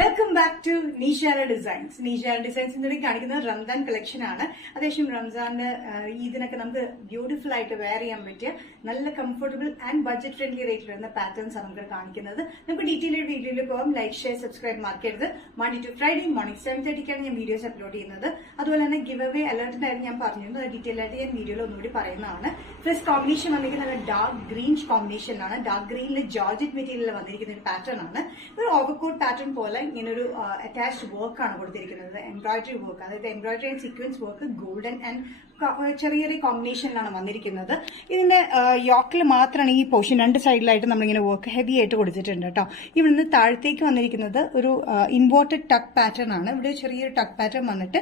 Welcome back to Neeshara designs. Neeshara designs ഇന്നലെ കാണിക്കുന്നത് Ramzan collection ആണ്. അത്യാവശ്യം റംസാന്റെ ഈദിനൊക്കെ നമുക്ക് ബ്യൂട്ടിഫുൾ ആയിട്ട് വെയർ ചെയ്യാൻ പറ്റിയ നല്ല കംഫർട്ടബിൾ ആൻഡ് ബഡ്ജറ്റ് ഫ്രണ്ട്ലി റേറ്റിൽ വരുന്ന പാറ്റേൺസ് ആണ് നമുക്ക് കാണിക്കുന്നത്. നമുക്ക് ഡീറ്റെയിൽ വീഡിയോയിൽ പോകാം. ലൈക്ക്, ഷെയർ, സബ്സ്ക്രൈബ് മാർക്കരുത്. മൺഡേ ടു ഫ്രൈഡേ മോർണിംഗ് 7:30 ഞാൻ വീഡിയോസ് അപ്ലോഡ് ചെയ്യുന്നത്. അതുപോലെ തന്നെ ഗിവ് അവേ അലർട്ടിന്റെ കാര്യം ഞാൻ പറഞ്ഞിരുന്നു. ഡീറ്റെയിൽ ആയിട്ട് ഞാൻ വീഡിയോയിൽ ഒന്നുകൂടി പറയുന്നതാണ്. ഫസ്റ്റ് കോമ്പിനേഷൻ വന്നിരിക്കുന്നത് ഡാർക്ക് ഗ്രീൻ കോമ്പിനേഷനിലാണ്. ഡാർക്ക് ഗ്രീനിൽ ജോർജറ്റ് മെറ്റീരിയൽ വന്നിരിക്കുന്ന ഒരു പാറ്റേൺ ആണ്. ഒരു ഓവർകോട്ട് പാറ്റേൺ പോലെ ഇങ്ങനൊരു അറ്റാച്ച്ഡ് വർക്കാണ് കൊടുത്തിരിക്കുന്നത്. എംബ്രോയിഡറി വർക്ക്, അതായത് embroidery and sequence work golden and ചെറിയ ചെറിയ കോമ്പിനേഷനിലാണ് വന്നിരിക്കുന്നത്. ഇതിന്റെ യോക്കിൽ മാത്രമാണ് ഈ പോർഷൻ രണ്ട് സൈഡിലായിട്ട് നമ്മളിങ്ങനെ വർക്ക് ഹെവി ആയിട്ട് കൊടുത്തിട്ടുണ്ട് കേട്ടോ. ഇവിടുന്ന് താഴത്തേക്ക് വന്നിരിക്കുന്നത് ഒരു ഇൻവേർട്ടഡ് ടക്ക് പാറ്റേൺ ആണ്. ഇവിടെ ചെറിയൊരു ടക്ക് പാറ്റേൺ വന്നിട്ട്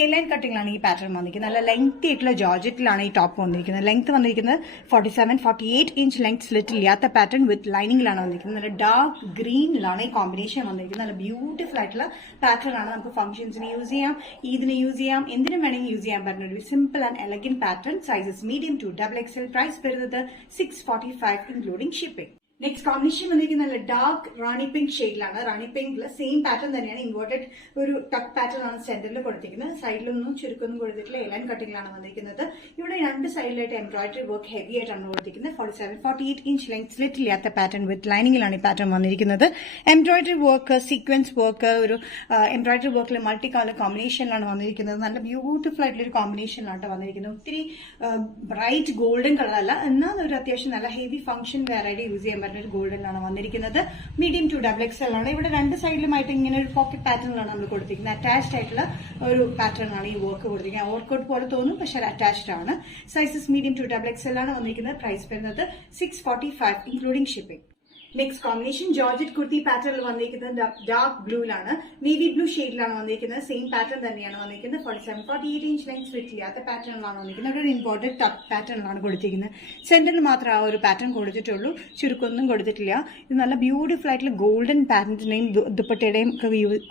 എ ലൈൻ കട്ടിങ്ങിലാണ് ഈ പാറ്റേൺ വന്നിരിക്കുന്നത്. നല്ല ലെങ്തി ആയിട്ടുള്ള ജോർജറ്റിലാണ് ഈ ടോപ്പ് വന്നിരിക്കുന്നത്. ലെങ്ത് വന്നിരിക്കുന്നത് 47-48 ഇഞ്ച് ലെങ്ത് സ്ലിറ്റ് ഇല്ലാത്ത പാറ്റേൺ വിത്ത് ലൈനിങ്ങിലാണ് വന്നിരിക്കുന്നത്. നല്ല ഡാർക്ക് ഗ്രീനിലാണ് ഈ കോമ്പിനേഷൻ വന്നിരിക്കുന്നത്. നല്ല ബ്യൂട്ടിഫുൾ ആയിട്ടുള്ള പാറ്റേൺ ആണ്. നമുക്ക് ഫംഗ്ഷൻസിന് യൂസ് ചെയ്യാം, ഈദിന് യൂസ് ചെയ്യാം, എന്തിനും വേണമെങ്കിൽ യൂസ് ചെയ്യാൻ പറ്റുന്ന ഒരു simple and elegant pattern. Sizes medium to XXL. Price വരുന്നത് 645 including shipping. നെക്സ്റ്റ് കോമ്പിനേഷൻ വന്നിരിക്കുന്ന ഡാർക്ക് റാണി പിങ്ക് ഷെയ്ഡിലാണ്. റാണി പിങ്കില് സെയിം പാറ്റേൺ തന്നെയാണ്. ഇൻവേർട്ടഡ് ഒരു ടക്ക് പാറ്റേൺ ആണ് സെന്ററിൽ കൊടുത്തിരിക്കുന്നത്. സൈഡിലൊന്നും ചുരുക്കൊന്നും കൊടുത്തിട്ടില്ല. എലൈൻ കട്ടിങ്ങിലാണ് വന്നിരിക്കുന്നത്. ഇവിടെ രണ്ട് സൈഡിലായിട്ട് എംബ്രോയിഡറി വർക്ക് ഹെവി ആയിട്ടാണ് കൊടുത്തിരിക്കുന്നത്. 47-48 ഇഞ്ച് ലെങ്ത് സ്ലിറ്റ് ഇല്ലാത്ത പാറ്റേൺ വിത്ത് ലൈനിങ്ങിലാണ് ഈ പാറ്റേൺ വന്നിരിക്കുന്നത്. എംബ്രോയിഡറി വർക്ക്, സീക്വൻസ് വർക്ക്, ഒരു എംബ്രോയിഡറി വർക്കിൽ മൾട്ടി കളർ കോമ്പിനേഷനിലാണ് വന്നിരിക്കുന്നത്. നല്ല ബ്യൂട്ടിഫുൾ ആയിട്ടുള്ള ഒരു കോമ്പിനേഷനിലാണ് വന്നിരിക്കുന്നത്. ഒത്തിരി ബ്രൈറ്റ് ഗോൾഡൻ കളർ അല്ല, എന്നാൽ ഒരു അത്യാവശ്യം നല്ല ഹെവി ഫംഗ്ഷൻ വെയറായിട്ട് യൂസ് ചെയ്യാൻ ഒരു ഗോൾഡനിലാണ് വന്നിരിക്കുന്നത്. മീഡിയം ടു XXL ആണ്. ഇവിടെ രണ്ട് സൈഡിലുമായിട്ട് ഇങ്ങനെ ഒരു പോക്കറ്റ് പാറ്റേണിലാണ് നമ്മൾ കൊടുത്തിരിക്കുന്നത്. അറ്റാച്ച്ഡ് ആയിട്ടുള്ള ഒരു പാറ്റേൺ ആണ് ഈ വർക്ക് കൊടുത്തിരിക്കുന്നത്. ഓവർകോട്ട് പോലെ തോന്നും, പക്ഷെ അത് അറ്റാച്ച്ഡ് ആണ്. സൈസസ് മീഡിയം ടു XXL ആണ് വന്നിരിക്കുന്നത്. പ്രൈസ് വരുന്നത് 645 including shipping. Next combination georgette kurti പാറ്റേണിൽ വന്നിരിക്കുന്നത് ഡാർക്ക് ബ്ലൂയിലാണ്. നേവി ബ്ലൂ ഷെയ്ഡിലാണ് വന്നിരിക്കുന്നത്. സെയിം പാറ്റേൺ തന്നെയാണ് വന്നിരിക്കുന്നത്. 47-48 ഇഞ്ച് ലെങ്ത് സ്ലിറ്റ് ഇല്ലാത്ത പാറ്റേണിലാണ് വന്നിരിക്കുന്നത്. ഒരു ഇമ്പോർട്ടന്റ് ടക്ക് പാറ്റേണിലാണ് കൊടുത്തിരിക്കുന്നത്. സെന്ററിൽ മാത്രം ആ ഒരു പാറ്റേൺ കൊടുത്തിട്ടുള്ളൂ, ചുരുക്കൊന്നും കൊടുത്തിട്ടില്ല. ഇത് നല്ല ബ്യൂട്ടിഫുൾ ആയിട്ടുള്ള ഗോൾഡൻ പാറ്റേണിന്റെയും ദുപ്പട്ടയുടെയും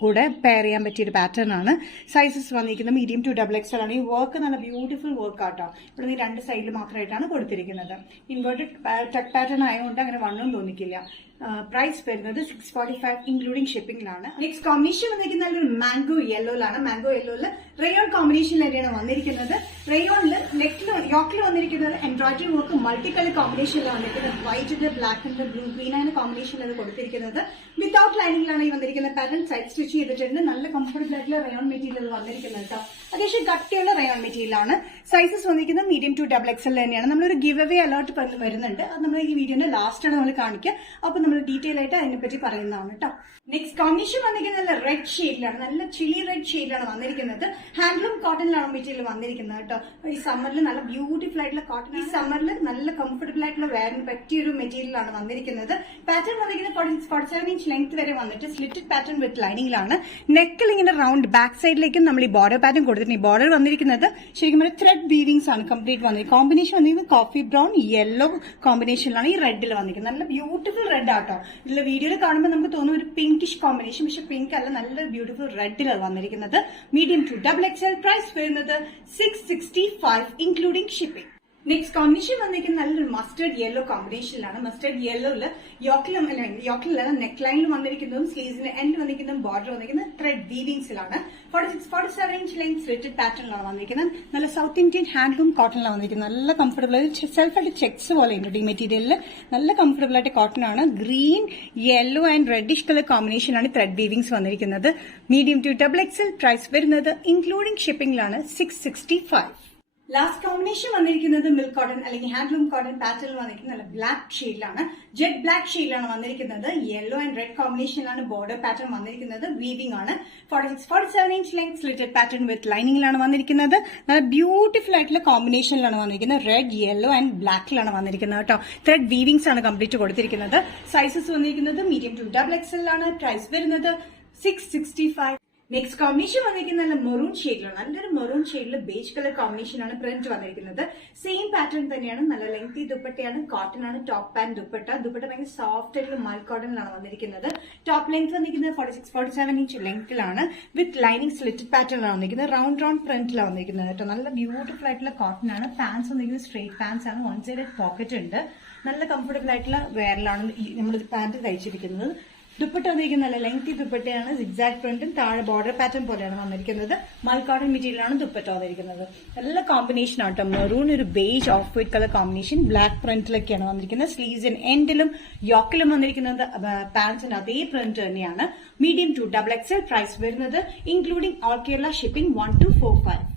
കൂടെ പെയർ ചെയ്യാൻ പറ്റിയ ഒരു പാറ്റേൺ ആണ്. സൈസസ് വന്നിരിക്കുന്നത് മീഡിയം ടു XXL ആണ്. ഈ വർക്ക് നല്ല ബ്യൂട്ടിഫുൾ വർക്ക് ആട്ടോ. ഇവിടെ രണ്ട് സൈഡിൽ മാത്രമായിട്ടാണ് കൊടുത്തിരിക്കുന്നത്. ഇൻവേർട്ടഡ് ടക്ക് പാറ്റേൺ ആയതുകൊണ്ട് അങ്ങനെ വണ്ണം തോന്നിക്കില്ല. പ്രൈസ് വരുന്നത് 645 ഇൻക്ലൂഡിംഗ് ഷിപ്പിംഗിലാണ്. നെക്സ്റ്റ് കോമ്പിനേഷൻ വന്നിരിക്കുന്ന ഒരു മാംഗോ യെല്ലോയിലാണ്. മാംഗോ യെല്ലോയില് റയോൺ കോമ്പിനേഷനിലാണ് വന്നിരിക്കുന്നത്. റയോണില് യോക്കിൽ വന്നിരിക്കുന്നത് എംബ്രോയിഡറി വർക്ക് മൾട്ടി കളർ കോമ്പിനേഷനിലാണ് വന്നിരിക്കുന്നത്. വൈറ്റിന്റെ ബ്ലാക്കിന്റെ ബ്ലൂ ഗ്രീൻ ആണ് കോമ്പിനേഷനിലാണ് കൊടുത്തിരിക്കുന്നത്. വിത്തൌട്ട് ലൈനിങ്ങിലാണ് ഈ വന്നിരിക്കുന്ന പാറ്റേൺ. സൈഡ് സ്റ്റിച്ച് ചെയ്തിട്ടുണ്ട്. നല്ല കംഫർട്ടബിൾ ആയിട്ടുള്ള റയോൺ മെറ്റീരിയൽ വന്നിരിക്കുന്നത് കേട്ടോ. അത്യാവശ്യം കട്ടിയുള്ള റയോൺ മെറ്റീരിയൽ ആണ്. സൈസസ് വന്നിരിക്കുന്നത് മീഡിയം ടു XXL തന്നെയാണ്. നമ്മളൊരു ഗിവ് അവേ അലേർട്ട് വരുന്നുണ്ട്. അത് നമ്മൾ ഈ വീഡിയോന്റെ ലാസ്റ്റ് ആണ് നമ്മൾ കാണിക്കുക. അപ്പൊ നമ്മൾ ഡീറ്റെയിൽ ആയിട്ട് അതിനെപ്പറ്റി പറയുന്നതാണ് കേട്ടോ. നെക്സ്റ്റ് കോമ്പിനേഷൻ വന്നിരിക്കുന്നത് നല്ല റെഡ് ഷെയ്ഡിലാണ്. നല്ല ചില്ലി റെഡ് ഷെയ്ഡിലാണ് വന്നിരിക്കുന്നത്. ഹാൻഡ്ലൂം കോട്ടണിലാണ് മെറ്റീരിയൽ വന്നിരിക്കുന്നത് കേട്ടോ. ഈ സമ്മറിൽ നല്ല ബ്യൂട്ടിഫുൾ ആയിട്ടുള്ള കോട്ടൺ, ഈ സമ്മറിൽ നല്ല കംഫർട്ടബിൾ ആയിട്ടുള്ള വെയറിന് പറ്റിയ ഒരു മെറ്റീരിയലാണ് വന്നിരിക്കുന്നത്. പാറ്റേൺ വന്നിരിക്കുന്നത് 47 ഇഞ്ച് ലെങ്ത് വരെ വന്നിട്ട് സ്ലിറ്റഡ് പാറ്റേൺ വിത്ത് ലൈനിങ്ങിലാണ്. നെക്കിൽ ഇങ്ങനെ റൗണ്ട് ബാക്ക് സൈഡിലേക്കും നമ്മൾ ഈ ബോർഡർ പാറ്റേൺ കൊടുത്തിട്ടുണ്ട്. ഈ ബോർഡർ വന്നിരിക്കുന്നത് ശരിക്കും ത്രെഡ് വീവിംഗ്സ് ആണ് കംപ്ലീറ്റ് വന്നിരിക്കുന്നത്. കോമ്പിനേഷൻ വന്നിരിക്കുന്നത് കോഫി ബ്രൗൺ യെല്ലോ കോമ്പിനേഷനിലാണ് ഈ റെഡിൽ വന്നിരിക്കുന്നത്. നല്ല ബ്യൂട്ടിഫുൾ റെഡ് ആട്ടോ. ഇതിൽ വീഡിയോയിൽ കാണുമ്പോൾ നമുക്ക് തോന്നുന്ന ഒരു പിങ്കിഷ് കോമ്പിനേഷൻ, പക്ഷെ പിങ്ക് അല്ല, നല്ല ബ്യൂട്ടിഫുൾ റെഡിലാണ് വന്നിരിക്കുന്നത്. Medium to XXL. പ്രൈസ് വരുന്നത് 665 ഇൻക്ലൂഡിംഗ് ഷിപ്പിംഗ്. നെക്സ്റ്റ് കോമ്പിനേഷൻ വന്നിരിക്കുന്നത് നല്ലൊരു മസ്റ്റേർഡ് യെല്ലോ കോമ്പിനേഷനിലാണ്. മസ്റ്റേർഡ് യെല്ലോയില് യോക്കിലല്ല നെക്ക് ലൈനിൽ വന്നിരിക്കുന്നതും സ്ലീവ്സിന്റെ എൻഡ് വന്നിരിക്കുന്നതും ബോർഡർ വന്നിരിക്കുന്നത് ത്രെഡ് വീവിംഗ്സിലാണ്. 46-47 ഇഞ്ച് ലെങ്ത് സ്ലിറ്റഡ് പാറ്റേണിലാണ് വന്നിരിക്കുന്നത്. നല്ല സൗത്ത് ഇന്ത്യൻ ഹാൻഡ്ലൂം കോട്ടണിലാണ് വന്നിരിക്കുന്നത്. നല്ല കംഫർട്ടബിൾ ആയിട്ട് സെൽഫായിട്ട് ചെക്സ് പോലെ ഉണ്ട് ഈ മെറ്റീരിയലിൽ. നല്ല കംഫർട്ടബിൾ ആയിട്ട് കോട്ടൺ ആണ്. Green, yellow and reddish colour കോമ്പിനേഷനാണ് ത്രെഡ് വീവിംഗ്സ് വന്നിരിക്കുന്നത്. Medium to XXL. പ്രൈസ് വരുന്നത് ഇൻക്ലൂഡിംഗ് ഷിപ്പിംഗിലാണ് 665. ലാസ്റ്റ് കോമ്പിനേഷൻ വന്നിരിക്കുന്നത് മിൽക്ക് കോട്ടൺ അല്ലെങ്കിൽ ഹാൻഡ്ലൂം കോട്ടൺ പാറ്റേണിൽ വന്നിരിക്കുന്നത് നല്ല ബ്ലാക്ക് ഷെയ്ഡിലാണ്. ജെറ്റ് ബ്ലാക്ക് ഷെയ്ഡിലാണ് വന്നിരിക്കുന്നത്. യെല്ലോ ആൻഡ് റെഡ് കോമ്പിനേഷനിലാണ് ബോർഡർ പാറ്റേൺ വന്നിരിക്കുന്നത്. വീവിംഗ് ആണ്. 46-47 inch length slitted pattern with ലൈനിങ്ങിലാണ് വന്നിരിക്കുന്നത്. നല്ല ബ്യൂട്ടിഫുൾ ആയിട്ടുള്ള കോമ്പിനേഷനിലാണ് വന്നിരിക്കുന്നത്. റെഡ്, യെല്ലോ ആൻഡ് ബ്ലാക്കിലാണ് വന്നിരിക്കുന്നത് കേട്ടോ. ത്രെഡ് വീവിംഗ്സ് ആണ് കംപ്ലീറ്റ് കൊടുത്തിരിക്കുന്നത്. സൈസസ് വന്നിരിക്കുന്നത് മീഡിയം ടു XXL ആണ്. പ്രൈസ് വരുന്നത് 665. നെക്സ്റ്റ് കോമ്പിനേഷൻ വന്നിരിക്കുന്നത് നല്ല മെറൂൺ ഷെയ്ഡിലാണ്. നല്ലൊരു മെറൂൺ ഷെയ്ഡിൽ ബേജ് കളർ കോമ്പിനേഷനാണ് പ്രിന്റ് വന്നിരിക്കുന്നത്. സെയിം പാറ്റേൺ തന്നെയാണ്. നല്ല ലെങ്തി ദുപ്പട്ടയാണ്. കോട്ടൺ ആണ് ടോപ്പ് ആൻഡ് ദുപ്പട്ട. ദുപ്പട്ട ഭയങ്കര സോഫ്റ്റ് ആയിട്ടുള്ള മൽ കോട്ടണിലാണ് വന്നിരിക്കുന്നത്. ടോപ്പ് ലെങ്ത് വന്നിരിക്കുന്നത് 46-47 ഇഞ്ച് ലെങ്ത്തിലാണ്. വിത്ത് ലൈനിങ് സ്ലിറ്റഡ് പാറ്റേണിലാണ് വന്നിരിക്കുന്നത്. റൗണ്ട് പ്രിന്റിലാണ് വന്നിരിക്കുന്നത് കേട്ടോ. നല്ല ബ്യൂട്ടിഫുൾ ആയിട്ടുള്ള കോട്ടൺ ആണ്. പാൻസ് വന്നിരിക്കുന്നത് സ്ട്രേറ്റ് പാൻസ് ആണ്. വൺ സൈഡ് പോക്കറ്റ് ഉണ്ട്. നല്ല കംഫർട്ടബിൾ ആയിട്ടുള്ള വെയറിലാണ് നമ്മൾ പാന്റ് തയ്ച്ചിരിക്കുന്നത്. ദുപ്പട്ട വന്നിരിക്കുന്ന നല്ല ലെങ്തി ദുപ്പട്ടയാണ്. സിഗ്സാഗ് പ്രിന്റും താഴെ ബോർഡർ പാറ്റേൺ പോലെയാണ് വന്നിരിക്കുന്നത്. മൽക്കോട്ടൺ മെറ്റീരിയലാണ് ദുപ്പട്ട വന്നിരിക്കുന്നത്. നല്ല കോമ്പിനേഷൻ ആട്ടോ. മെറൂൺ ഒരു beige off white colour combination black പ്രിന്റിലൊക്കെയാണ് വന്നിരിക്കുന്നത്. സ്ലീവ്സിന് എൻഡിലും യോക്കിലും വന്നിരിക്കുന്നത് പാൻസിന് അതേ പ്രിന്റ് തന്നെയാണ്. മീഡിയം ടു XXL പ്രൈസ് വരുന്നത് including all Kerala shipping 1245.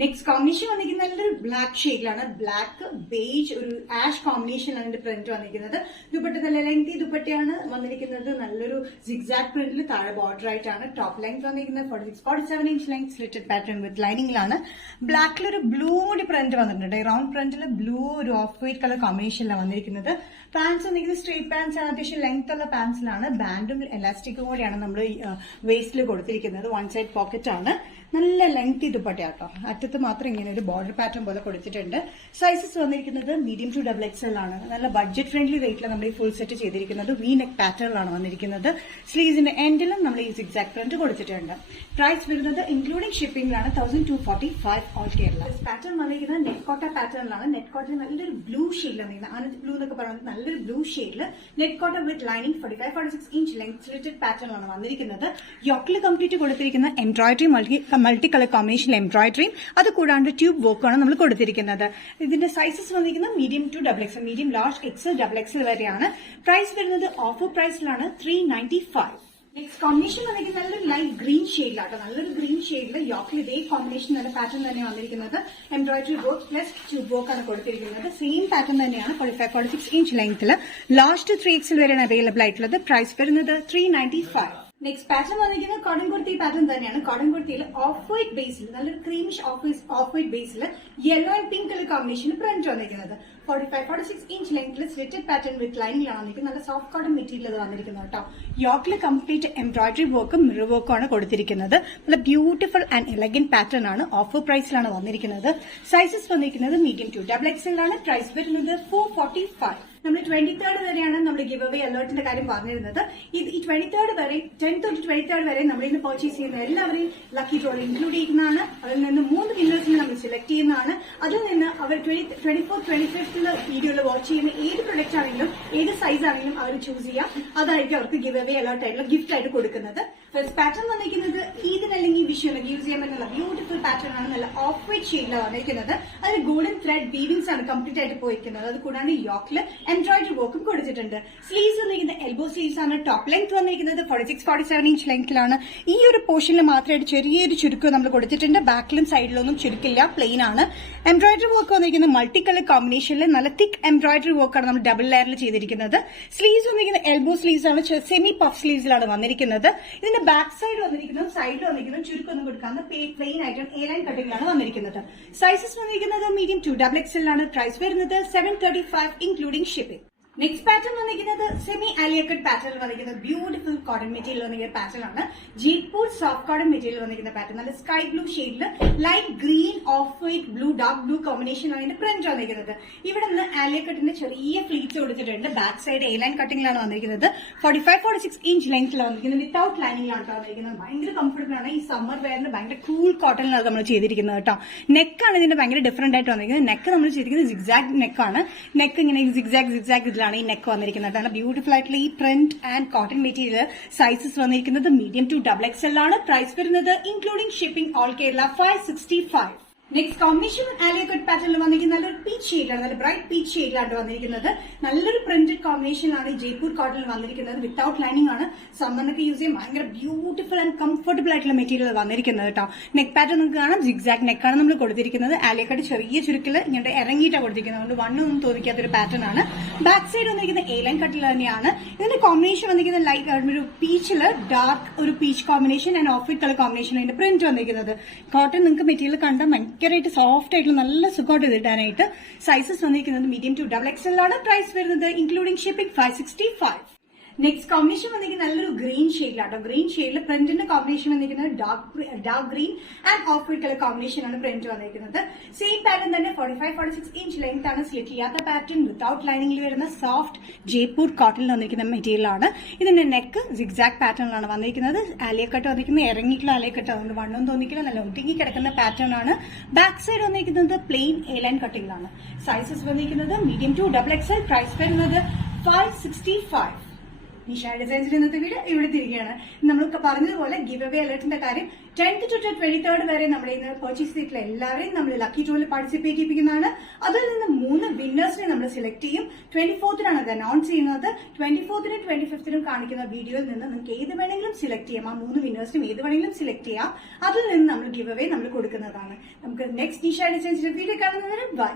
Next combination വന്നിരിക്കുന്നത് നല്ലൊരു ബ്ലാക്ക് ഷെയ്ഡിലാണ്. ബ്ലാക്ക് ബേജ് ഒരു ആഷ് കോമ്പിനേഷനാണ് ഇതിന്റെ പ്രിന്റ് വന്നിരിക്കുന്നത്. ദുപ്പട്ട നല്ല ലെങ്തി ദുപ്പട്ടയാണ് വന്നിരിക്കുന്നത്. നല്ലൊരു സിഗ്സാഗ് പ്രിന്റിൽ താഴെ ബോർഡർ ആയിട്ടാണ്. ടോപ്പ് ലെങ്ത് വന്നിരിക്കുന്നത് 46-47 inch length slitted pattern with ലൈനിങ്ങിലാണ്. ബ്ലാക്കിലൊരു ബ്ലൂ കൂടി പ്രിന്റ് വന്നിട്ടുണ്ട്. റൗണ്ട് പ്രിന്റിൽ ബ്ലൂ ഒരു ഓഫ് വൈറ്റ് കളർ കോമ്പിനേഷനിലാണ് വന്നിരിക്കുന്നത്. പാൻസ് വന്നിരിക്കുന്നത് സ്ട്രേറ്റ് പാൻസ് ആണ്. അത്യാവശ്യം ലെങ്ത് ഉള്ള പാൻസിലാണ്. ബാൻഡും എലാസ്റ്റിക്കും കൂടിയാണ് നമ്മൾ വേസ്റ്റിൽ കൊടുത്തിരിക്കുന്നത്. വൺ സൈഡ് പോക്കറ്റ് ആണ്. നല്ല ലെങ്തി ദുപ്പട്ടയാട്ടോ. അറ്റത്ത് മാത്രം ഇങ്ങനെ ഒരു ബോർഡർ പാറ്റേൺ പോലെ കൊടുത്തിട്ടുണ്ട്. സൈസസ് വന്നിരിക്കുന്നത് മീഡിയം ടു XXL ആണ്. നല്ല ബഡ്ജറ്റ് ഫ്രണ്ട്ലി റേറ്റിലാണ് നമ്മൾ ഈ ഫുൾ സെറ്റ് ചെയ്തിരിക്കുന്നത്. വി നെക്ക് പാറ്റേണിലാണ് വന്നിരിക്കുന്നത്. സ്ലീവ്സിന്റെ എൻഡിലും നമ്മൾ ഈ സിഗ്സാഗ് പ്രിന്റ് കൊടുത്തിട്ടുണ്ട്. പ്രൈസ് വരുന്നത് ഇൻക്ലൂഡിംഗ് ഷിപ്പിംഗിലാണ് 1245 ഓൾ കേരള. പാറ്റേൺ വന്നിരിക്കുന്നത് നെറ്റ്കോട്ട പാറ്റേണിലാണ്. നെറ്റ്കോട്ട നല്ലൊരു ബ്ലൂ ഷെയ്ഡിലാണ്. ആനന്ദ് ബ്ലൂ എന്നൊക്കെ പറയുന്നത് നല്ലൊരു ബ്ലൂ ഷെയ്ഡിൽ നെറ്റ്കോട്ട with lining 45-46 inch length slitted പാറ്റേണിലാണ് വന്നിരിക്കുന്നത്. യോക്കിൽ കംപ്ലീറ്റ് കൊടുത്തിരിക്കുന്ന എംബ്രോയിഡറി മൾട്ടി കളർ കോമ്പിനേഷൻ എംബ്രോയിഡറിയും അത് കൂടാണ്ട് ട്യൂബ് വർക്കാണ് നമ്മൾ കൊടുത്തിരിക്കുന്നത്. ഇതിന്റെ സൈസസ് വന്നിരിക്കുന്നത് medium to XXL, medium large XL XXL വരെയാണ്. പ്രൈസ് വരുന്നത് ഓഫർ പ്രൈസിലാണ് 395. നെക്സ്റ്റ് കോമ്പിനേഷൻ വന്നിരിക്കുന്നത് നല്ലൊരു ലൈറ്റ് ഗ്രീൻ ഷെയ്ഡിലാട്ടോ. നല്ലൊരു ഗ്രീൻ ഷെയ്ഡിൽ യോക്കിൽ ഇതേ കോമ്പിനേഷൻ നല്ല പാറ്റേൺ തന്നെ വന്നിരിക്കുന്നത്. Embroidery work plus tube work ആണ് കൊടുത്തിരിക്കുന്നത്. സെയിം പാറ്റേൺ തന്നെയാണ്. 45-46 ഇഞ്ച് ലെങ്ത്തിൽ ലാർജ് ടു 3XL വരെയാണ് അവൈലബിൾ ആയിട്ടുള്ളത്. പ്രൈസ് വരുന്നത് 395. നെക്സ്റ്റ് പാറ്റേൺ വന്നിരിക്കുന്നത് കോട്ടൺ കുർത്തി പാറ്റേൺ തന്നെയാണ്. കോട്ടൺ കുർത്തിയിൽ ഓഫ് വൈറ്റ് ബേസിൽ നല്ലൊരു ക്രീമിഷ് ഓഫ് വൈറ്റ് ബേസിൽ യെല്ലോ ആൻഡ് പിങ്ക് കളർ കോമ്പിനേഷനിൽ പ്രിന്റ് വന്നിരിക്കുന്നത്. 45-46 ഇഞ്ച് ലെങ്ത്തിൽ സ്ലിറ്റഡ് പാറ്റേൺ വിത്ത് ലൈനിങ്ങിലാണ് വന്നിരിക്കുന്നത്. നല്ല സോഫ്റ്റ് കോട്ടൺ മെറ്റീരിയൽ വന്നിരിക്കുന്നത് കേട്ടോ. യോക്കിൽ കംപ്ലീറ്റ് എംബ്രോയിഡറി വർക്കും മിറർ വർക്കും ആണ് കൊടുത്തിരിക്കുന്നത്. നല്ല ബ്യൂട്ടിഫുൾ ആൻഡ് എലഗന്റ് പാറ്റേൺ ആണ്. ഓഫർ പ്രൈസിലാണ് വന്നിരിക്കുന്നത്. സൈസസ് വന്നിരിക്കുന്നത് മീഡിയം ടു XXL ആണ്. പ്രൈസ് വരുന്നത് 445. നമ്മൾ 23rd വരെയാണ് നമ്മൾ ഗിവ് അവേ അലേർട്ടിന്റെ കാര്യം പറഞ്ഞിരുന്നത്. ഈ 23rd വരെ 10th to 23rd വരെ നമ്മൾ ഇന്ന് പർച്ചേസ് ചെയ്യുന്ന എല്ലാവരെയും ലക്കി ഡ്രോയിൽ ഇൻക്ലൂഡ് ചെയ്യുന്നതാണ്. അതിൽ നിന്ന് 3 വിന്നേഴ്സിനെ നമ്മൾ സെലക്ട് ചെയ്യുന്നതാണ്. അതിൽ നിന്ന് അവർ 24th 25th വീഡിയോയിൽ വാച്ച് ചെയ്യുന്ന ഏത് പ്രൊഡക്റ്റ് ആണെങ്കിലും ഏത് സൈസ് ആണെങ്കിലും അവർ ചൂസ് ചെയ്യാം. അതായിരിക്കും അവർക്ക് ഗിവ് അവേ അലേർട്ട് ആയിട്ടുള്ള ഗിഫ്റ്റ് ആയിട്ട് കൊടുക്കുന്നത്. ഫസ്റ്റ് പാറ്റേൺ വന്നിരിക്കുന്നത് ഈദിന് അല്ലെങ്കിൽ വിഷുവിന് യൂസ് ചെയ്യാൻ പറ്റുന്ന ബ്യൂട്ടിഫുൾ പാറ്റേൺ ആണ്. നല്ല ഓഫ് വൈറ്റ് ഷെയ്ഡിലാണ് വന്നിരിക്കുന്നത്. അതിൽ ഗോൾഡൻ ത്രെഡ് വീവിംഗ്സ് ആണ് കംപ്ലീറ്റ് ആയിട്ട് പോയിരിക്കുന്നത്. അത് കൂടാണ്ട് യോക്കിൽ എംബ്രോയിഡറി വർക്കും കൊടുത്തിട്ടുണ്ട്. സ്ലീവ്സ് വന്നിരിക്കുന്നത് എൽബോ സ്ലീവ്സ് ആണ്. ടോപ്പ് ലെങ്ത് വന്നിരിക്കുന്നത് 46-47 ഇഞ്ച് ലെങ്ത്തിലാണ്. ഈ ഒരു പോർഷനിൽ മാത്രമായിട്ട് ചെറിയൊരു ചുരുക്കം നമ്മൾ കൊടുത്തിട്ടുണ്ട്. ബാക്കിലും സൈഡിലൊന്നും ചുരുക്കില്ല, പ്ലെയിൻ ആണ്. എംബ്രോയിഡറി വർക്ക് വന്നിരിക്കുന്നത് മൾട്ടി കളർ കോമ്പിനേഷനിൽ നല്ല തിക്ക് എംബ്രോയിഡറി വർക്കാണ് നമ്മൾ ഡബിൾ ലെയറിൽ ചെയ്തിരിക്കുന്നത്. സ്ലീവ്സ് വന്നിരിക്കുന്നത് എൽബോ സ്ലീവ്സ് ആണ്. സെമി പഫ് സ്ലീവ്സിലാണ് വന്നിരിക്കുന്നത്. ഇതിന്റെ ബാക്ക് സൈഡ് വന്നിരിക്കുന്നത് സൈഡിൽ വന്നിരിക്കുന്നത് ചുരുക്കൊന്നും കൊടുക്കാതെ പ്ലെയിൻ ആയിട്ട് A-line കട്ടിങ്ങിലാണ് വന്നിരിക്കുന്നത്. സൈസസ് വന്നിരിക്കുന്നത് മീഡിയം ടു XXL ആണ്. പ്രൈസ് വരുന്നത് 735 ഇൻക്ലൂഡിംഗ് ഷിപ്പിംഗ്. നെക്സ്റ്റ് പാറ്റേൺ വന്നിരിക്കുന്നത് സെമി ആലിയക്കട്ട് പാറ്റേൺ വന്നിരിക്കുന്നത് ബ്യൂട്ടിഫുൾ കോട്ടൺ മെറ്റീരിയൽ വന്നിരിക്കുന്ന പാറ്റേൺ ആണ്. ജയ്പൂർ സോഫ്റ്റ് കോട്ടൺ മെറ്റീരിയൽ വന്നിരിക്കുന്ന പാറ്റേൺ നല്ല സ്കൈ ബ്ലൂ ഷെയ്ഡിൽ light green of white blue dark blue combination ആണ് ഇതിന്റെ പ്രിന്റ് വന്നിരിക്കുന്നത്. ഇവിടെ നിന്ന് ആലിയക്കട്ടിന്റെ ചെറിയ ഫ്ലീറ്റ്സ് കൊടുത്തിട്ടുണ്ട്. ബാക്ക് സൈഡ് A-line കട്ടിങ്ങിലാണ് വന്നിരിക്കുന്നത്. 45-46 ഇഞ്ച് ലെങ്ത്തിലാണ് വന്നിരിക്കുന്നത്. വിത്തൌട്ട് ലൈനിങ്ങിലാണ് വന്നിരിക്കുന്നത്. ഭയങ്കര കംഫർട്ടബിൾ ആണ്. ഈ സമ്മർ വെയറിന് ഭയങ്കര കൂൾ കോട്ടണിലാണ് നമ്മൾ ചെയ്തിരിക്കുന്നത് കേട്ടോ. നെക്കാണ് ഇതിന്റെ ഭയങ്കര ഡിഫറന്റ് ആയിട്ട് വന്നിരിക്കുന്നത്. നെക്ക് നമ്മൾ ചെയ്തിരിക്കുന്നത് സിഗ്സാഗ് നെക്കാണ്. നെക്ക് ഇങ്ങനെ സിഗ്സാഗ് ഇതിലാണ് ഈ നെക്ക് വന്നിരിക്കുന്നത്. നല്ല ബ്യൂട്ടിഫുൾ ആയിട്ടുള്ള ഈ print and cotton material. Sizes വന്നിരിക്കുന്നത് മീഡിയം ടു XXL ആണ്. പ്രൈസ് വരുന്നത് including shipping all Kerala 565. Next combination ആലിയക്കട്ട് പാറ്റേണിൽ വന്നിരിക്കുന്ന നല്ലൊരു പീച്ച് ഷെയ്ഡിലാണ്. നല്ല ബ്രൈറ്റ് പീച്ച് ഷെയ്ഡിലാണ് വന്നിരിക്കുന്നത്. നല്ലൊരു പ്രിന്റഡ് കോമ്പിനേഷനാണ് ഈ ജയ്പൂർ കോട്ടണിൽ വന്നിരിക്കുന്നത്. വിത്തൌട്ട് ലൈനിങ് ആണ്. സമ്മറിനൊക്കെ യൂസ് ചെയ്യാൻ ഭയങ്കര ബ്യൂട്ടിഫുൾ ആൻഡ് കംഫർട്ടബിൾ ആയിട്ടുള്ള മെറ്റീരിയൽ വന്നിരിക്കുന്നത് കേട്ടോ. നെക്ക് പാറ്റേൺ നിങ്ങൾക്ക് കാണാം. സിഗ്സാഗ് നെക്കാണ് നമ്മൾ കൊടുത്തിരിക്കുന്നത്. ആലിയക്കട്ട് ചെറിയ ചുരുക്കിൽ ഇങ്ങനെ ഇറങ്ങിയിട്ടാണ് കൊടുത്തിരിക്കുന്നത്. അതുകൊണ്ട് വണ്ണൊന്നും തോന്നിക്കാത്തൊരു പാറ്റേൺ ആണ്. ബാക്ക് സൈഡ് വന്നിരിക്കുന്നത് A-line കട്ടിൽ തന്നെയാണ്. ഇതിന്റെ കോമ്പിനേഷൻ വന്നിരിക്കുന്നത് ലൈറ്റ് ഒരു പീച്ചില് ഡാർക്ക് ഒരു peach combination and of white colour combination അതിന്റെ പ്രിന്റ് വന്നിരിക്കുന്നത്. കോട്ടൺ നിങ്ങൾക്ക് മെറ്റീരിയൽ കണ്ടാൽ ഭയങ്കരമായിട്ട് സോഫ്റ്റ് ആയിട്ടുള്ള നല്ല സുഖമായിട്ട് ഇതിടാനായിട്ട്. സൈസസ് വന്നിരിക്കുന്നത് മീഡിയം ടു XXL ആണ്. പ്രൈസ് വരുന്നത് ഇൻക്ലൂഡിംഗ് ഷിപ്പിംഗ് 565. നെക്സ്റ്റ് കോമ്പിനേഷൻ വന്നിരിക്കുന്നത് നല്ലൊരു ഗ്രീൻ ഷെയ്ഡിലാട്ടോ. ഗ്രീൻ ഷെയ്ഡിൽ പ്രിന്റിന്റെ കോമ്പിനേഷൻ വന്നിരിക്കുന്നത് dark green and of white colour combination ആണ് പ്രിന്റ് വന്നിരിക്കുന്നത്. സെയിം പാറ്റേൺ തന്നെ 45-46 ഇഞ്ച് ലെങ്ത് ആണ്. സ്ലിറ്റ് ചെയ്യാത്ത പാറ്റേൺ വിത്തൌട്ട് ലൈനിങ്ങിൽ വരുന്ന സോഫ്റ്റ് ജയ്പൂർ കോട്ടണിൽ വന്നിരിക്കുന്ന മെറ്റീരിയൽ ആണ്. ഇതിന്റെ നെക്ക് സിഗ്സാഗ് പാറ്റേണിലാണ് വന്നിരിക്കുന്നത്. ആലിയക്കട്ട് വന്നിരിക്കുന്നത് ഇറങ്ങിയിട്ടുള്ള ആലിയക്കട്ട്. അതുകൊണ്ട് വണ്ണം തോന്നിക്കില്ല. നല്ല ഒതുങ്ങി കിടക്കുന്ന പാറ്റേൺ ആണ്. ബാക്ക് സൈഡ് വന്നിരിക്കുന്നത് പ്ലെയിൻ A-line കട്ടിങ്ങിലാണ്. സൈസസ് വന്നിരിക്കുന്നത് മീഡിയം ടു XXL. പ്രൈസ് വരുന്നത് 565. നിഷ ഡിസൈൻസിൽ ഇന്നത്തെ വീഡിയോ ഇവിടെ തിരികെയാണ്. നമ്മൾ പറഞ്ഞതുപോലെ ഗിവ് അവേ അലേർട്ടിന്റെ കാര്യം 10th to 23rd വരെ നമ്മുടെ ഇന്ന് പർച്ചേസ് ചെയ്തിട്ടുള്ള എല്ലാവരെയും നമ്മൾ ലക്കി ഡ്രോയിൽ പാർട്ടിസിപ്പേറ്റ് ചെയ്യിപ്പിക്കുന്നതാണ്. അതിൽ നിന്ന് 3 വിന്നേഴ്സിനെ നമ്മൾ സെലക്ട് ചെയ്യും. 24th അത് അനൗൺസ് ചെയ്യുന്നത്. 24th 25th കാണിക്കുന്ന വീഡിയോയിൽ നിന്ന് നിങ്ങൾക്ക് ഏത് വേണമെങ്കിലും സെലക്ട് ചെയ്യാം. ആ 3 വിന്നേഴ്സിനും ഏത് വേണമെങ്കിലും സെലക്ട് ചെയ്യാം. അതിൽ നിന്ന് നമ്മൾ ഗിവ് അവേ നമ്മൾ കൊടുക്കുന്നതാണ്. നമുക്ക് നെക്സ്റ്റ് നിഷ ഡിസൈൻസിന്റെ വീഡിയോ കാണുന്നവരെ ബൈ.